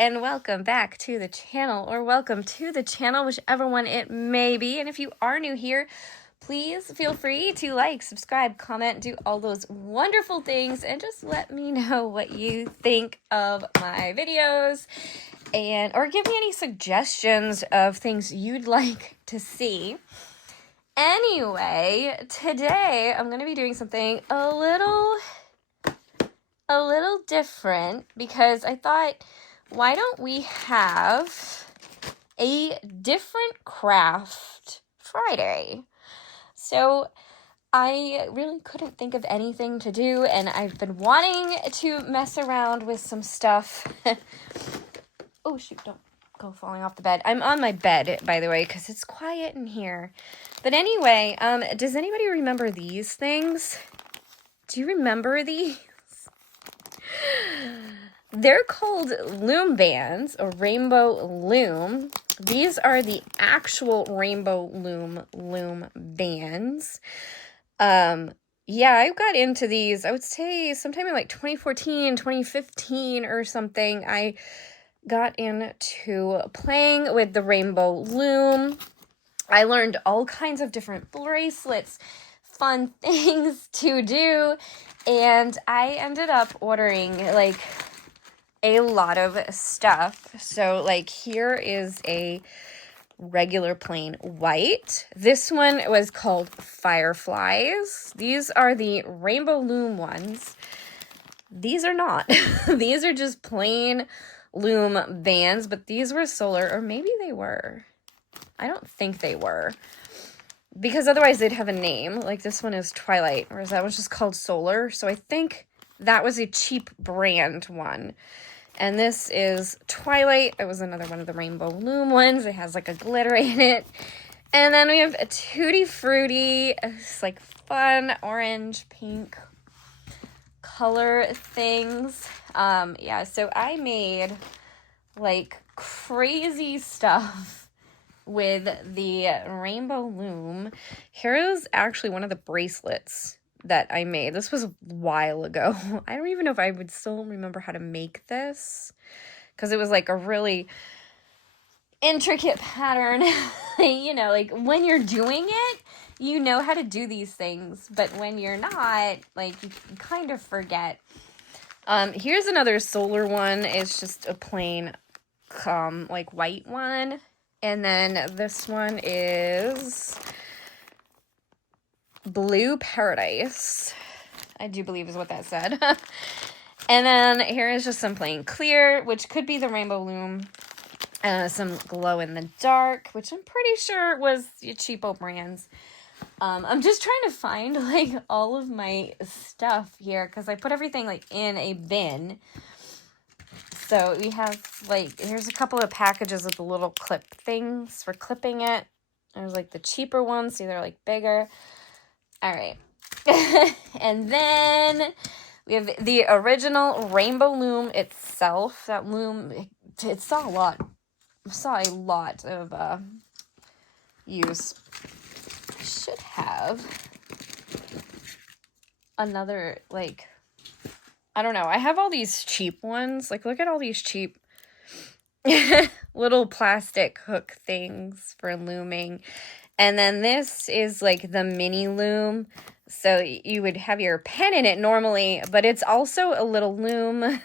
and welcome back to the channel, or welcome to the channel, whichever one it may be. And if you are new here, please feel free to like, subscribe, comment, do all those wonderful things, and just let me know what you think of my videos, and or give me any suggestions of things you'd like to see. Anyway, today I'm going to be doing something a little different, because I thought, why don't we have a different craft Friday? So I really couldn't think of anything to do, and I've been wanting to mess around with some stuff. Oh shoot, don't go falling off the bed. I'm on my bed, by the way, because it's quiet in here. But anyway, does anybody remember these things? Do you remember these? They're called Loom bands, or Rainbow Loom. These are the actual Rainbow Loom bands. Yeah, I got into these, I would say sometime in like 2014, 2015 or something. I got into playing with the Rainbow Loom. I learned all kinds of different bracelets, fun things to do, and I ended up ordering like a lot of stuff. So like here is a regular plain white. This one was called Fireflies. These are the Rainbow Loom ones. These are not. These are just plain Loom bands, but these were solar, or maybe they were. I don't think they were, because otherwise they'd have a name. Like this one is Twilight, whereas that one's just called Solar. So I think that was a cheap brand one. And this is Twilight. It was another one of the Rainbow Loom ones. It has like a glitter in it. And then we have a Tutti Frutti. It's like fun orange, pink color things. Yeah, so I made like crazy stuff with the Rainbow Loom. Here's actually one of the bracelets that I made. This was a while ago. I don't even know if I would still remember how to make this, because it was like a really intricate pattern. You know, like when you're doing it, you know how to do these things, but when you're not, like, you kind of forget. Here's another solar one. It's just a plain like white one. And then this one is Blue Paradise, I do believe is what that said. And then here is just some plain clear, which could be the Rainbow Loom. Some glow in the dark, which I'm pretty sure was cheapo brands. I'm just trying to find like all of my stuff here, because I put everything like in a bin. So we have like, here's a couple of packages of the little clip things for clipping it. There's like the cheaper ones, see they're like bigger. All right. And then we have the original Rainbow Loom itself. That loom, it saw a lot of use. I should have another, like, I don't know. I have all these cheap ones. Like, look at all these cheap little plastic hook things for looming. And then this is like the mini loom. So you would have your pen in it normally, but it's also a little loom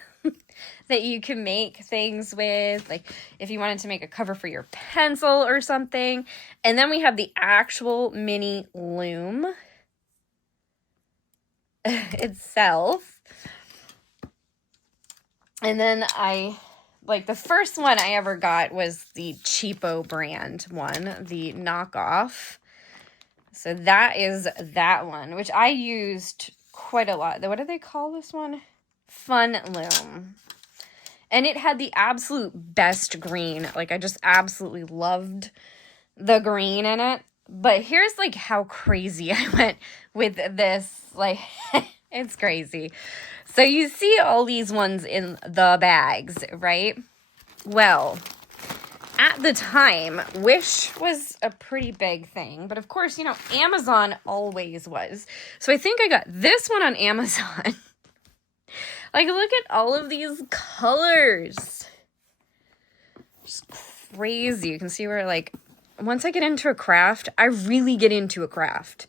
that you can make things with. Like if you wanted to make a cover for your pencil or something. And then we have the actual mini loom itself. And then like the first one I ever got was the cheapo brand one, the knockoff. So that is that one, which I used quite a lot. What do they call this one? Fun Loom. And it had the absolute best green. Like I just absolutely loved the green in it. But here's like how crazy I went with this. Like it's crazy. So you see all these ones in the bags, right? Well, at the time, Wish was a pretty big thing. But of course, you know, Amazon always was. So I think I got this one on Amazon. Like, look at all of these colors. Just crazy. You can see where, like, once I get into a craft, I really get into a craft.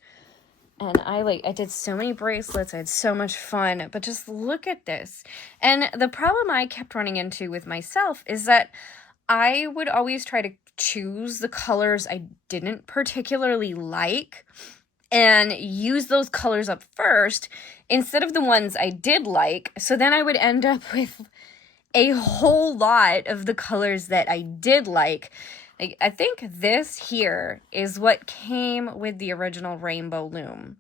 And I did so many bracelets. I had so much fun. But just look at this. And the problem I kept running into with myself is that I would always try to choose the colors I didn't particularly like and use those colors up first instead of the ones I did like. So then I would end up with a whole lot of the colors that I did like. Like, I think this here is what came with the original Rainbow Loom.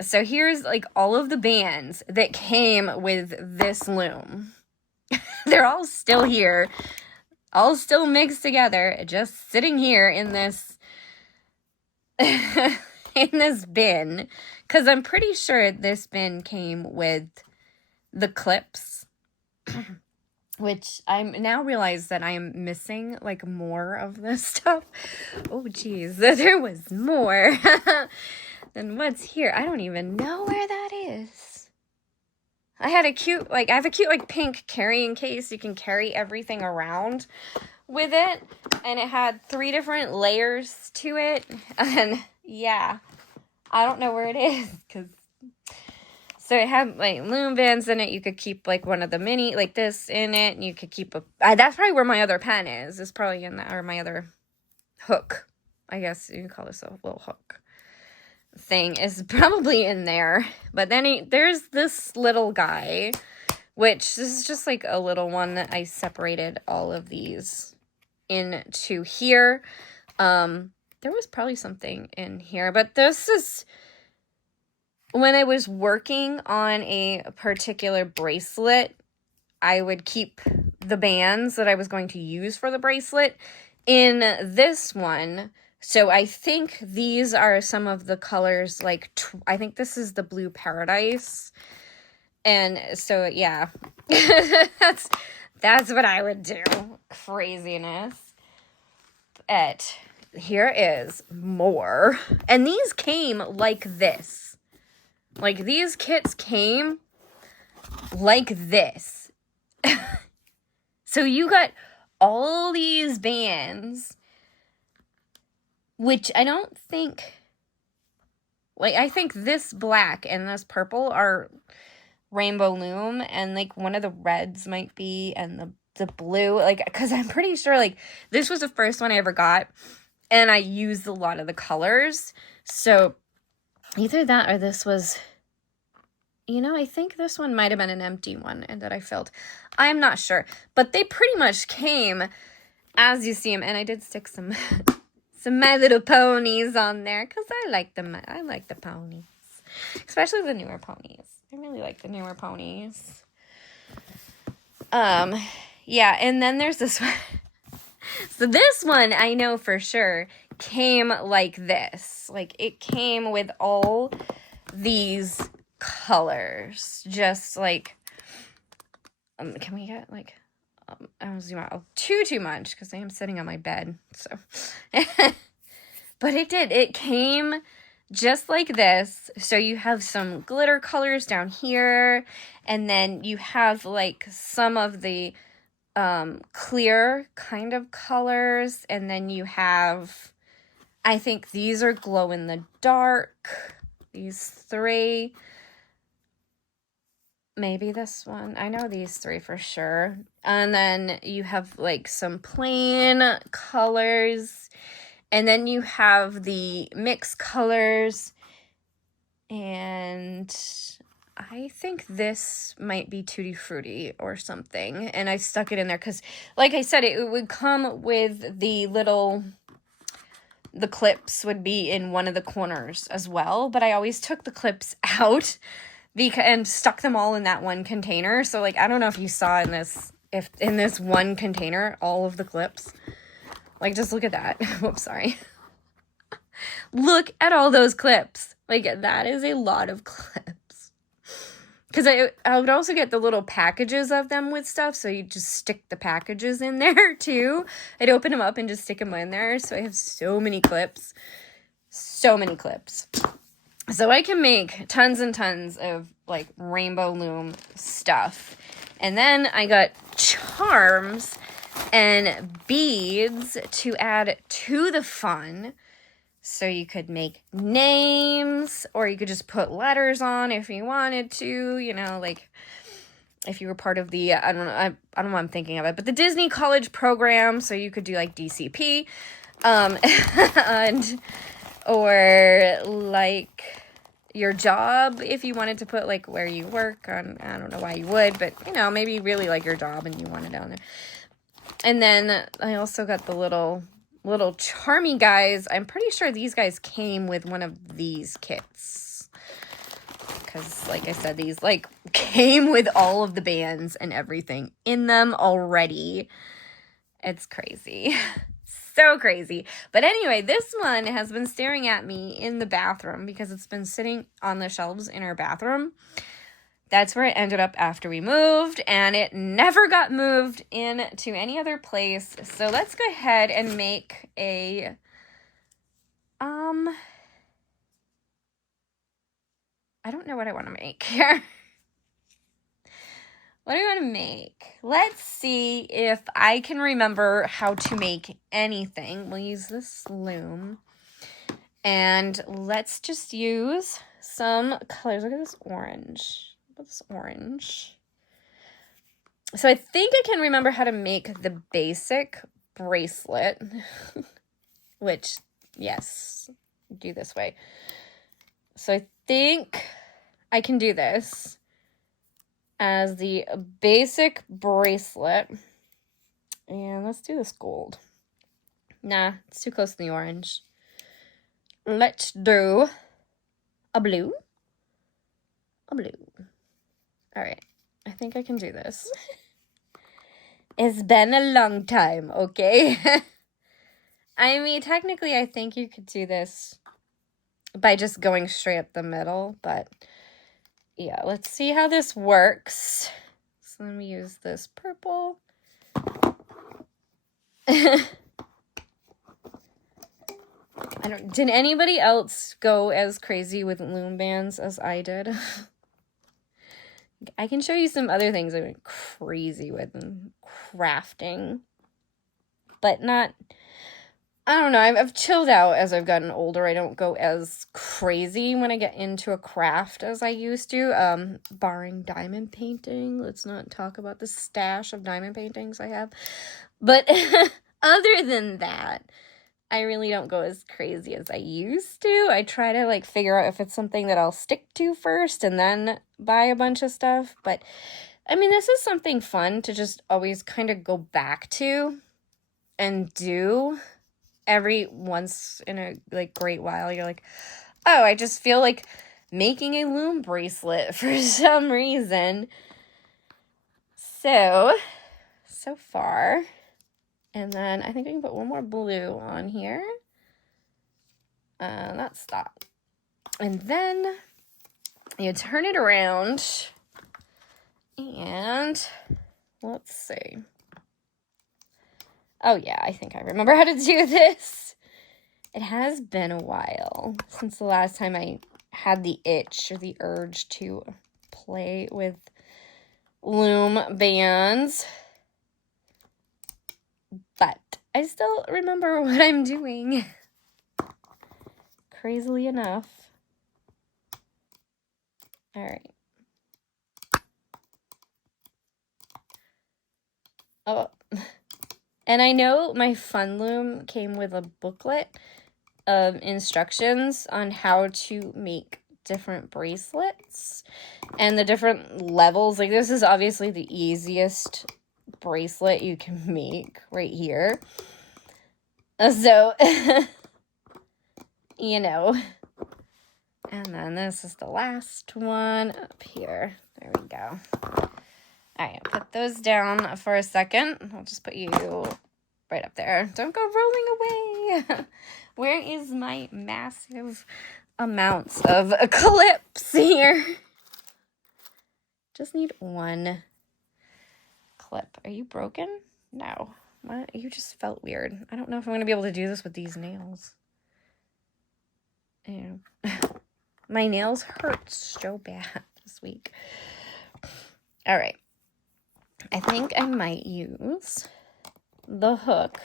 So here's, like, all of the bands that came with this loom. They're all still here. All still mixed together. Just sitting here in this... in this bin. Because I'm pretty sure this bin came with the clips. Which I'm now realize that I am missing, like, more of this stuff. Oh, geez. There was more than what's here. I don't even know where that is. I have a cute, like, pink carrying case. You can carry everything around with it. And it had 3 different layers to it. And, yeah. I don't know where it is, because... So it had, like, loom bands in it. You could keep, like, one of the mini, like, this in it. And you could keep a... that's probably where my other pen is. It's probably in that, or my other hook. I guess you can call this a little hook thing. Is probably in there. But then there's this little guy, which this is just, like, a little one that I separated all of these into here. There was probably something in here. But this is... When I was working on a particular bracelet, I would keep the bands that I was going to use for the bracelet in this one. So I think these are some of the colors, like, I think this is the Blue Paradise. And so, yeah, that's what I would do. Craziness. Here is more. And these came like this. Like, these kits came like this. So you got all these bands, which I don't think... Like, I think this black and this purple are Rainbow Loom, and, like, one of the reds might be, and the blue. Like, because I'm pretty sure, like, this was the first one I ever got, and I used a lot of the colors. So... Either that or this was, you know, I think this one might have been an empty one and that I filled. I'm not sure. But they pretty much came as you see them. And I did stick some My Little Ponies on there because I like them. I like the ponies, especially the newer ponies. I really like the newer ponies. Yeah, and then there's this one. So this one I know for sure came like this. Like, it came with all these colors. Just like, can we get, like, I don't zoom out too much because I am sitting on my bed. So, but it came just like this. So you have some glitter colors down here, and then you have, like, some of the clear kind of colors, and then you have, I think these are glow in the dark, these 3, maybe this one, I know these 3 for sure, and then you have, like, some plain colors, and then you have the mixed colors, and I think this might be Tutti Frutti or something, and I stuck it in there because, like I said, it would come with the clips would be in one of the corners as well, but I always took the clips out and stuck them all in that one container. So, like, I don't know if you saw in this one container all of the clips. Like, just look at that. Whoops, sorry. Look at all those clips. Like, that is a lot of clips. Because I would also get the little packages of them with stuff, so you just stick the packages in there, too. I'd open them up and just stick them in there, so I have so many clips. So many clips. So I can make tons and tons of, like, Rainbow Loom stuff. And then I got charms and beads to add to the fun. So you could make names, or you could just put letters on if you wanted to, you know, like if you were part of the, I don't know what I'm thinking of it, but the Disney College program, so you could do like DCP, and, or like your job, if you wanted to put like where you work on, I don't know why you would, but you know, maybe you really like your job and you want it on there. And then I also got the little Charmy guys. I'm pretty sure these guys came with one of these kits. Because, like I said, these, like, came with all of the bands and everything in them already. It's crazy. So crazy. But anyway, this one has been staring at me in the bathroom because it's been sitting on the shelves in our bathroom. That's where it ended up after we moved, and it never got moved into any other place. So let's go ahead and make a, I don't know what I want to make here. What do I want to make? Let's see if I can remember how to make anything. We'll use this Loom, and let's just use some colors. Look at this orange. What's orange? So I think I can remember how to make the basic bracelet, which, yes, do this way. So I think I can do this as the basic bracelet. And let's do this gold. Nah, it's too close to the orange. Let's do a blue. A blue. All right. I think I can do this. It's been a long time, okay? I mean, technically, I think you could do this by just going straight up the middle, but yeah, let's see how this works. So let me use this purple. Did anybody else go as crazy with loom bands as I did? I can show you some other things I went crazy with and crafting, but not, I don't know, I've chilled out as I've gotten older. I don't go as crazy when I get into a craft as I used to, barring diamond painting. Let's not talk about the stash of diamond paintings I have, but other than that, I really don't go as crazy as I used to. I try to, like, figure out if it's something that I'll stick to first and then buy a bunch of stuff. But, I mean, this is something fun to just always kind of go back to and do every once in a, like, great while. You're like, oh, I just feel like making a loom bracelet for some reason. So far. And then I think I can put one more blue on here. That's that. And then you turn it around. And let's see. Oh yeah, I think I remember how to do this. It has been a while since the last time I had the itch or the urge to play with loom bands. But I still remember what I'm doing. Crazily enough. All right. Oh, and I know my fun loom came with a booklet of instructions on how to make different bracelets and the different levels. Like, this is obviously the easiest bracelet you can make right here. So, you know. And then this is the last one up here. There we go. All right, put those down for a second. I'll just put you right up there. Don't go rolling away. Where is my massive amounts of clips here? Just need one clip. Are you broken? No. What? You just felt weird. I don't know if I'm going to be able to do this with these nails. Ew. My nails hurt so bad this week. All right. I think I might use the hook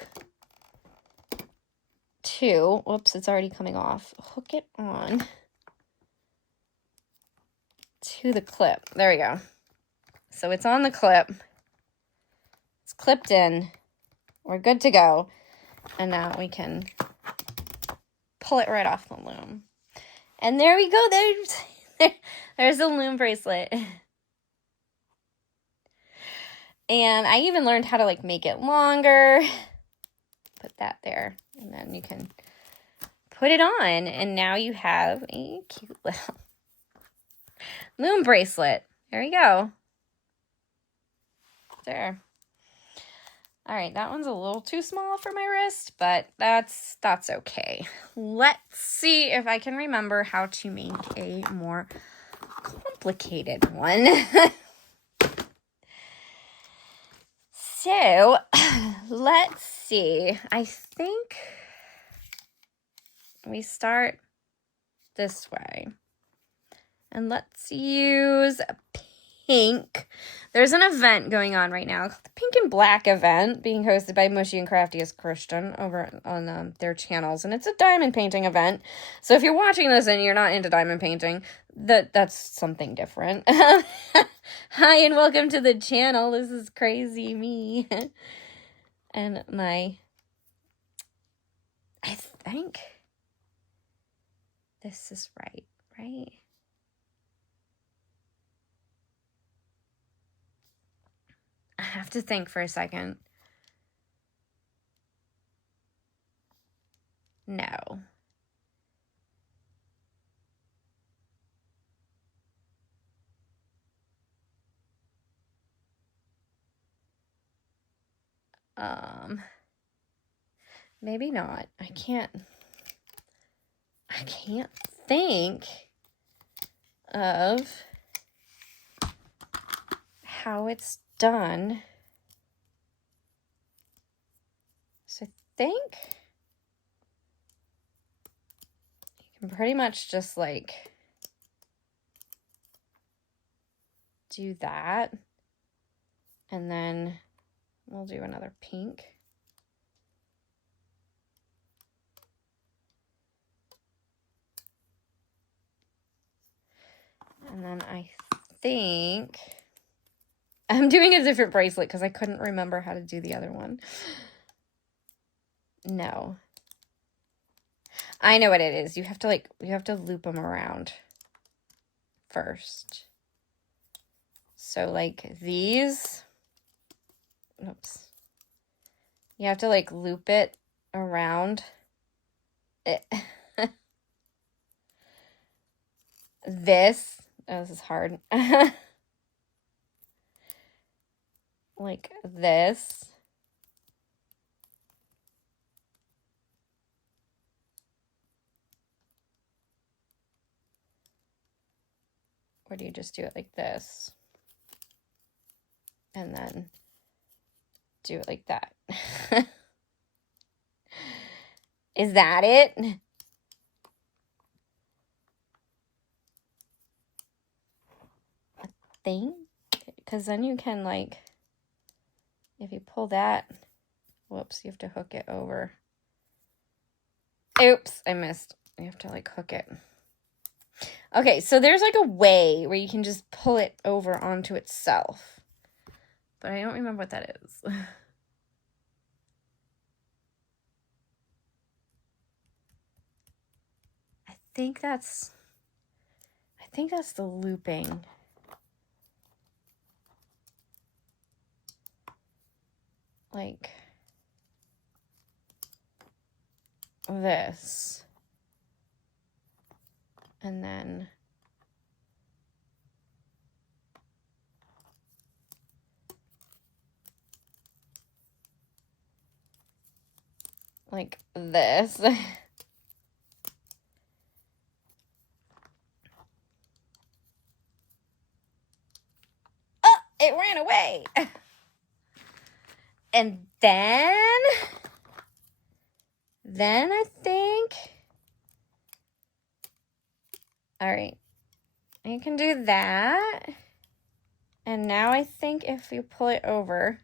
to, whoops, it's already coming off. Hook it on to the clip. There we go. So it's on the clip. It's clipped in. We're good to go. And now we can pull it right off the loom. And there we go. There's a loom bracelet. And I even learned how to like make it longer. Put that there. And then you can put it on. And now you have a cute little loom bracelet. There you go. There. All right, that one's a little too small for my wrist, but that's okay. Let's see if I can remember how to make a more complicated one. So, let's see. I think we start this way. And let's use pink. There's an event going on right now, the Pink and Black event, being hosted by Mushy and Craftiest Christian over on their channels, and it's a diamond painting event. So if you're watching this and you're not into diamond painting, that's something different. Hi and welcome to the channel. This is crazy me, and I think this is right. I have to think for a second. No. Maybe not. I can't think of how it's done. So I think you can pretty much just like do that, and then we'll do another pink. And then I think I'm doing a different bracelet because I couldn't remember how to do the other one. No. I know what it is. You have to loop them around first. So like these, oops. You have to like loop it around it. This is hard. Like this. Or do you just do it like this? And then do it like that. Is that it? I think. Because then you can like, if you pull that, whoops, you have to hook it over. Oops, I missed. You have to like hook it. Okay, so there's like a way where you can just pull it over onto itself. But I don't remember what that is. I think that's the looping. Like this. And then like this. Oh, it ran away. And then I think, all right, you can do that. And now I think if you pull it over,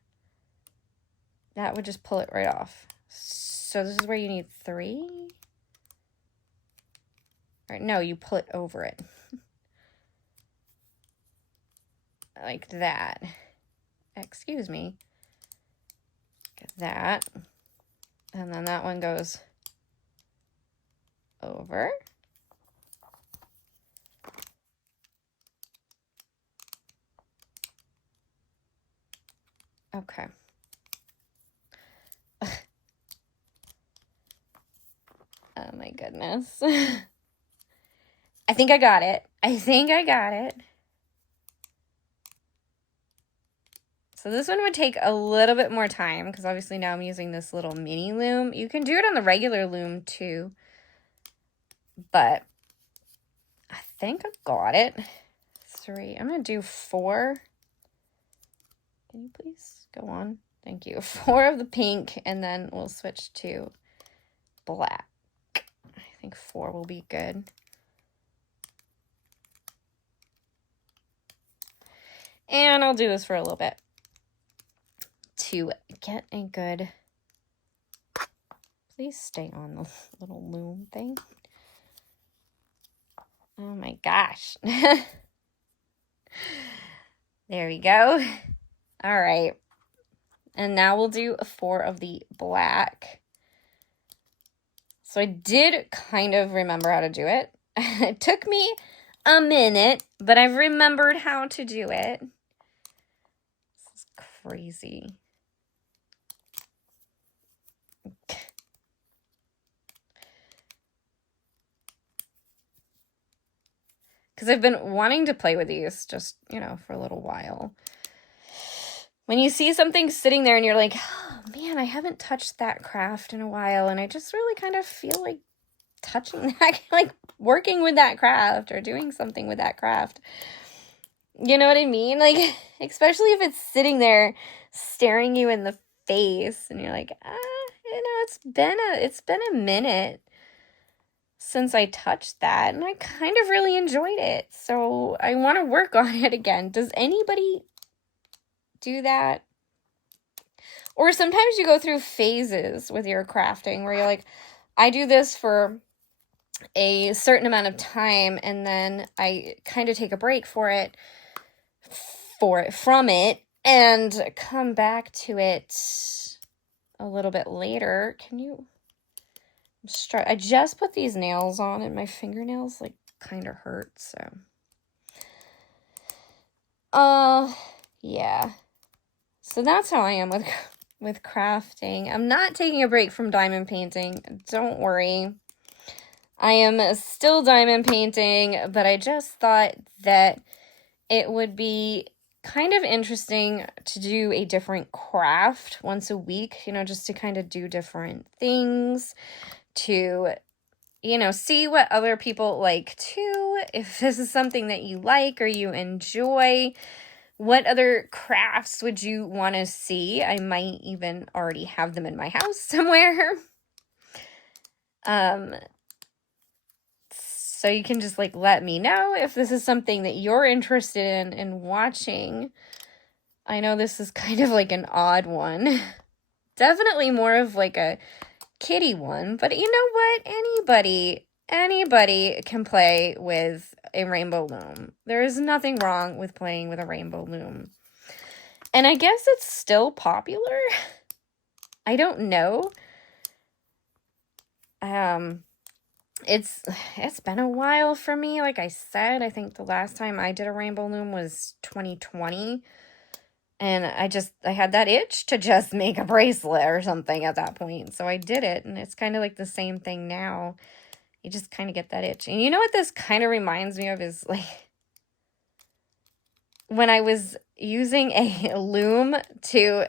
that would just pull it right off. So this is where you need 3. Right, no, you pull it over it. Like that. Excuse me. Get that. And then that one goes over. Okay. Oh my goodness. I think I got it. I think I got it. So this one would take a little bit more time because obviously now I'm using this little mini loom. You can do it on the regular loom too. But I think I got it. 3. I'm going to do 4. Can you please go on? Thank you. 4 of the pink, and then we'll switch to black. I think 4 will be good. And I'll do this for a little bit to get a good... Please stay on the little loom thing. Oh my gosh. There we go. All right. And now we'll do 4 of the black. So I did kind of remember how to do it. It took me a minute, but I've remembered how to do it. This is crazy. Because I've been wanting to play with these just, you know, for a little while. When you see something sitting there and you're like, oh man, I haven't touched that craft in a while, and I just really kind of feel like touching that, like working with that craft or doing something with that craft. You know what I mean? Like, especially if it's sitting there staring you in the face and you're like, you know, it's been a minute since I touched that, and I kind of really enjoyed it. So I want to work on it again. Does anybody do that? Or sometimes you go through phases with your crafting where you're like, I do this for a certain amount of time, and then I kind of take a break from it and come back to it a little bit later. Can you I just put these nails on and my fingernails like kind of hurt, so yeah. So that's how I am with crafting. I'm not taking a break from diamond painting. Don't worry. I am still diamond painting, but I just thought that it would be kind of interesting to do a different craft once a week, you know, just to kind of do different things, to, you know, see what other people like too. If this is something that you like or you enjoy, what other crafts would you want to see? I might even already have them in my house somewhere. So you can just like let me know if this is something that you're interested in watching. I know this is kind of like an odd one. Definitely more of like a kitty one, but you know what? Anybody can play with a rainbow loom. There is nothing wrong with playing with a rainbow loom. And I guess it's still popular. I don't know. It's been a while for me. Like I said, I think the last time I did a rainbow loom was 2020. And I had that itch to just make a bracelet or something at that point. So I did it, and it's kind of like the same thing now. You just kind of get that itch. And you know what this kind of reminds me of is like when I was using a loom to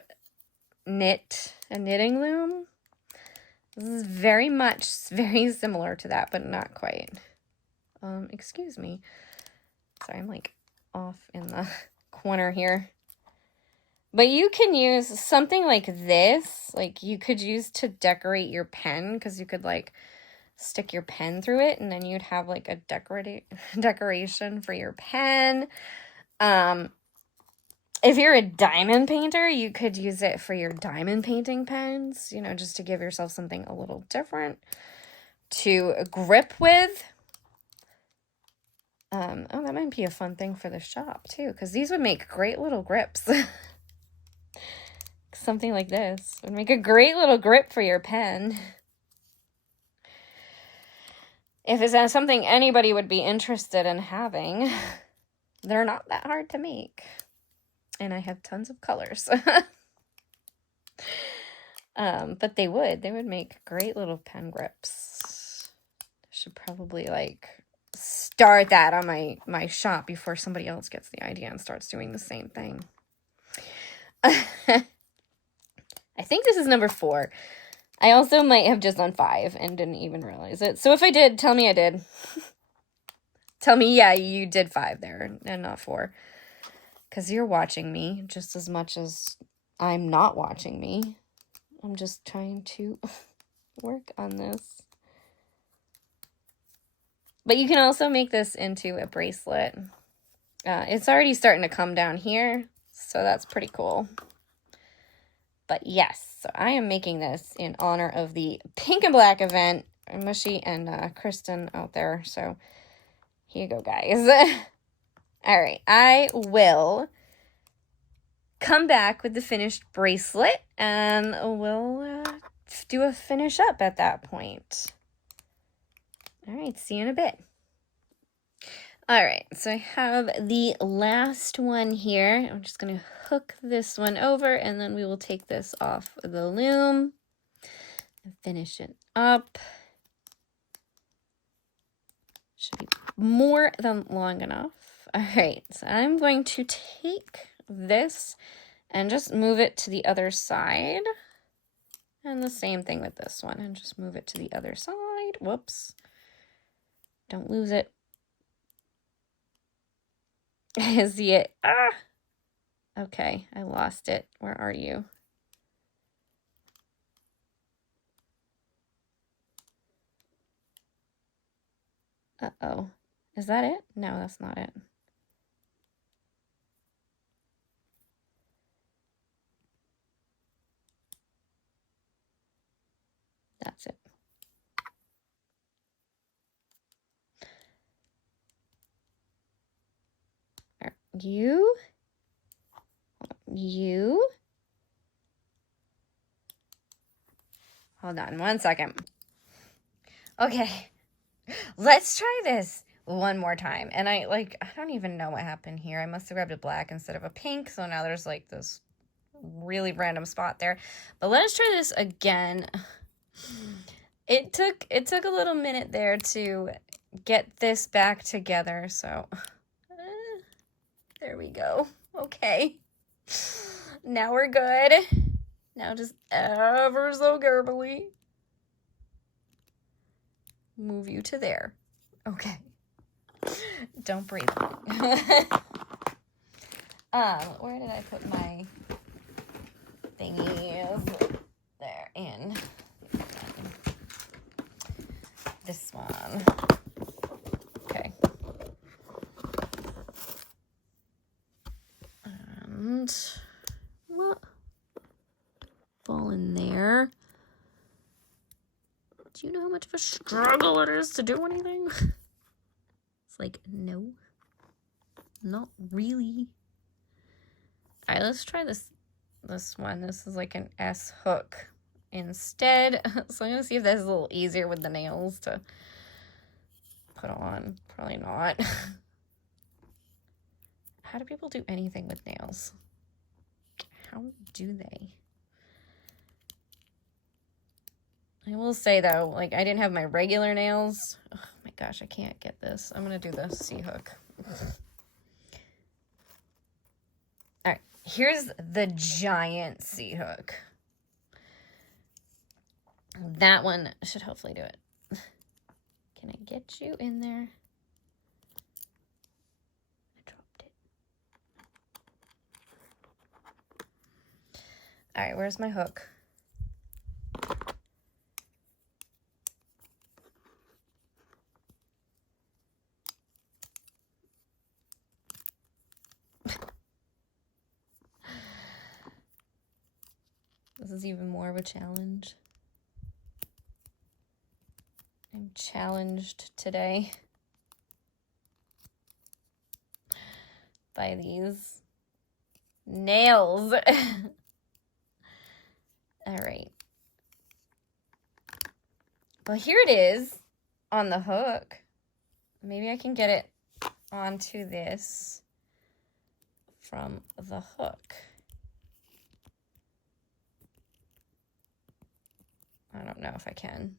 knit, a knitting loom. This is very similar to that, but not quite. Excuse me. Sorry, I'm like off in the corner here. But you can use something like this, like you could use to decorate your pen, because you could like stick your pen through it and then you'd have like a decoration for your pen. If you're a diamond painter, you could use it for your diamond painting pens, you know, just to give yourself something a little different to grip with. Oh, that might be a fun thing for the shop too, because these would make great little grips. Something like this would make a great little grip for your pen. If it's something anybody would be interested in having, they're not that hard to make. And I have tons of colors. But they would make great little pen grips. I should probably like start that on my shop before somebody else gets the idea and starts doing the same thing. I think this is number 4. I also might have just done 5 and didn't even realize it. So if I did, tell me I did. Tell me, yeah, you did 5 there and not 4. Because you're watching me just as much as I'm not watching me. I'm just trying to work on this. But you can also make this into a bracelet. It's already starting to come down here, so that's pretty cool. But yes, so I am making this in honor of the pink and black event. Mushy and Kristen out there, so here you go, guys. All right, I will come back with the finished bracelet, and we'll do a finish up at that point. All right, see you in a bit. All right, so I have the last one here. I'm just going to hook this one over, and then we will take this off the loom and finish it up. Should be more than long enough. All right, so I'm going to take this and just move it to the other side. And the same thing with this one, and just move it to the other side. Whoops. Don't lose it. I see it. Ah! Okay, I lost it. Where are you? Uh-oh. Is that it? No, that's not it. That's it. You. Hold on 1 second. Okay, let's try this one more time. And I don't even know what happened here. I must have grabbed a black instead of a pink. So now there's like this really random spot there. But let's try this again. It took a little minute there to get this back together. So there we go. Okay. Now we're good. Now just ever so carefully move you to there. Okay. Don't breathe. Where did I put my thingies? There, in this one. Okay. And what? Fall in there. Do you know how much of a struggle it is to do anything? It's like, no. Not really. Alright, let's try this one. This is like an S hook instead. So I'm gonna see if that's a little easier with the nails to put on. Probably not. How do people do anything with nails? How do they? I will say though, like I didn't have my regular nails. Oh my gosh, I can't get this. I'm gonna do the C-hook. Alright, here's the giant C-hook. That one should hopefully do it. Can I get you in there? I dropped it. Alright, where's my hook? is even more of a challenge. I'm challenged today by these nails. All right. Well, here it is on the hook. Maybe I can get it onto this from the hook. I don't know if I can.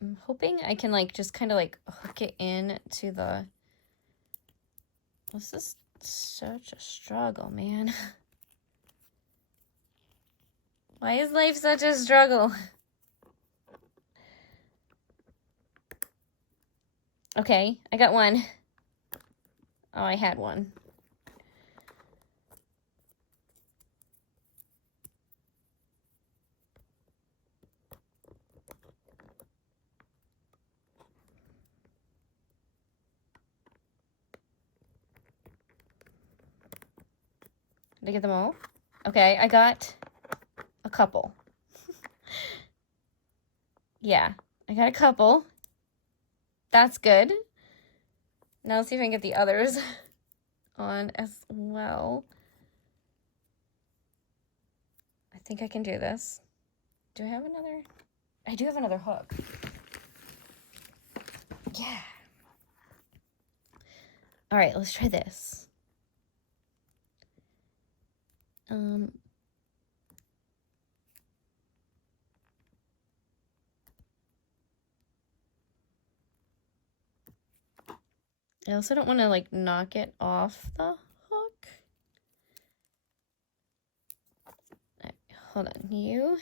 I'm hoping I can like just kind of like hook it in to the... This is such a struggle, man. Why is life such a struggle? Okay, I got one. Oh, I had one. Did I get them all? Okay, I got a couple. Yeah, I got a couple. That's good. Now let's see if I can get the others on as well. I think I can do this. Do I have another? I do have another hook. Yeah. All right, let's try this. I also don't want to like knock it off the hook. Right, hold on, you.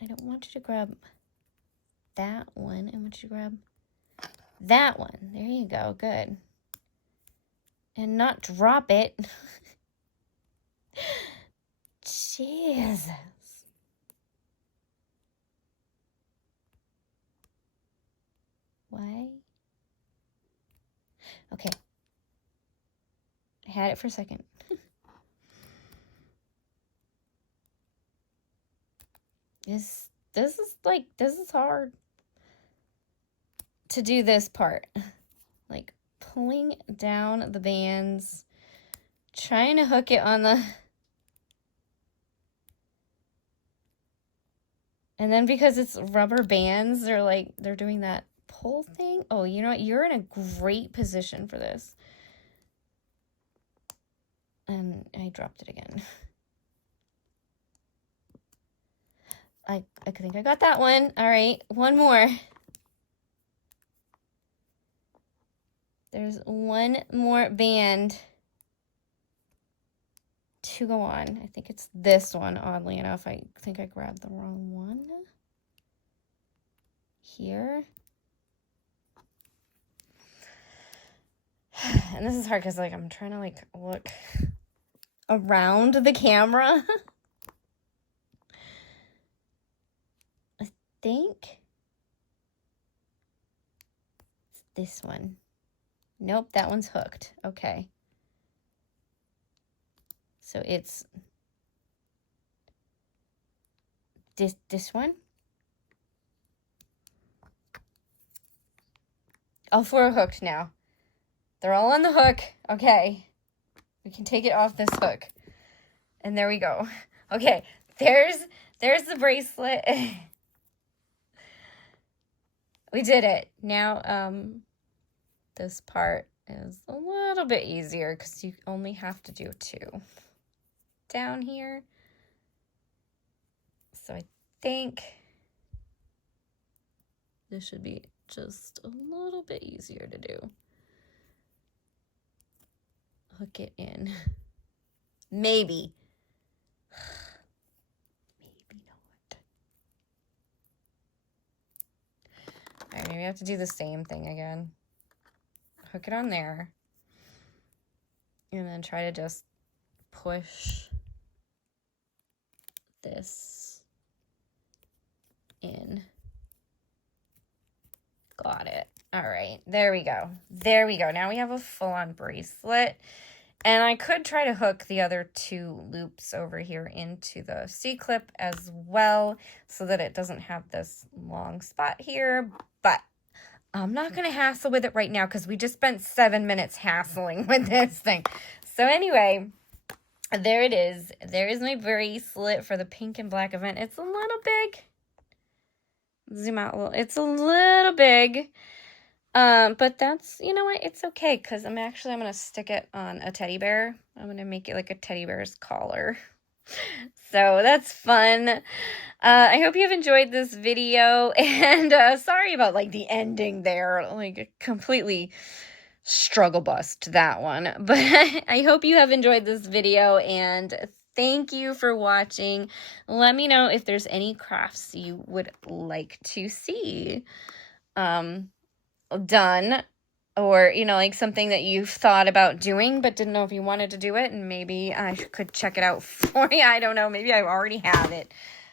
I don't want you to grab that one. I want you to grab that one. There you go, good. And not drop it. Jesus. Why? Okay. I had it for a second. This is hard to do this part. Like pulling down the bands, trying to hook it on the... And then because it's rubber bands, they're doing that pull thing. Oh, you know what? You're in a great position for this. And I dropped it again. I think I got that one. All right, one more. There's one more band to go on. I think it's this one, oddly enough. I think I grabbed the wrong one. Here. And this is hard because like I'm trying to like look around the camera. I think it's this one. Nope, that one's hooked. Okay. So it's this one. All four are hooked now. They're all on the hook. Okay. We can take it off this hook. And there we go. Okay. There's the bracelet. We did it. Now, this part is a little bit easier because you only have to do two down here. So I think this should be just a little bit easier to do. Hook it in. Maybe. Maybe not. All right, maybe I have to do the same thing again. Hook it on there. And then try to just push this in. Got it. All right, there we go. There we go. Now we have a full-on bracelet. And I could try to hook the other 2 loops over here into the C-clip as well so that it doesn't have this long spot here. But I'm not going to hassle with it right now because we just spent 7 minutes hassling with this thing. So anyway, there it is. There is my bracelet for the pink and black event. It's a little big. Zoom out a little. It's a little big. But that's, you know what, it's okay, because I'm going to stick it on a teddy bear. I'm going to make it like a teddy bear's collar. So that's fun. I hope you've enjoyed this video, and sorry about like the ending there, like completely struggle bust that one. But I hope you have enjoyed this video, and thank you for watching. Let me know if there's any crafts you would like to see done, or you know, like something that you've thought about doing but didn't know if you wanted to do it, and maybe I could check it out for you. I don't know, maybe I already have it,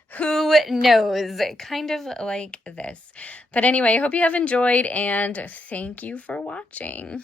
who knows, kind of like this. But anyway, I hope you have enjoyed, and thank you for watching.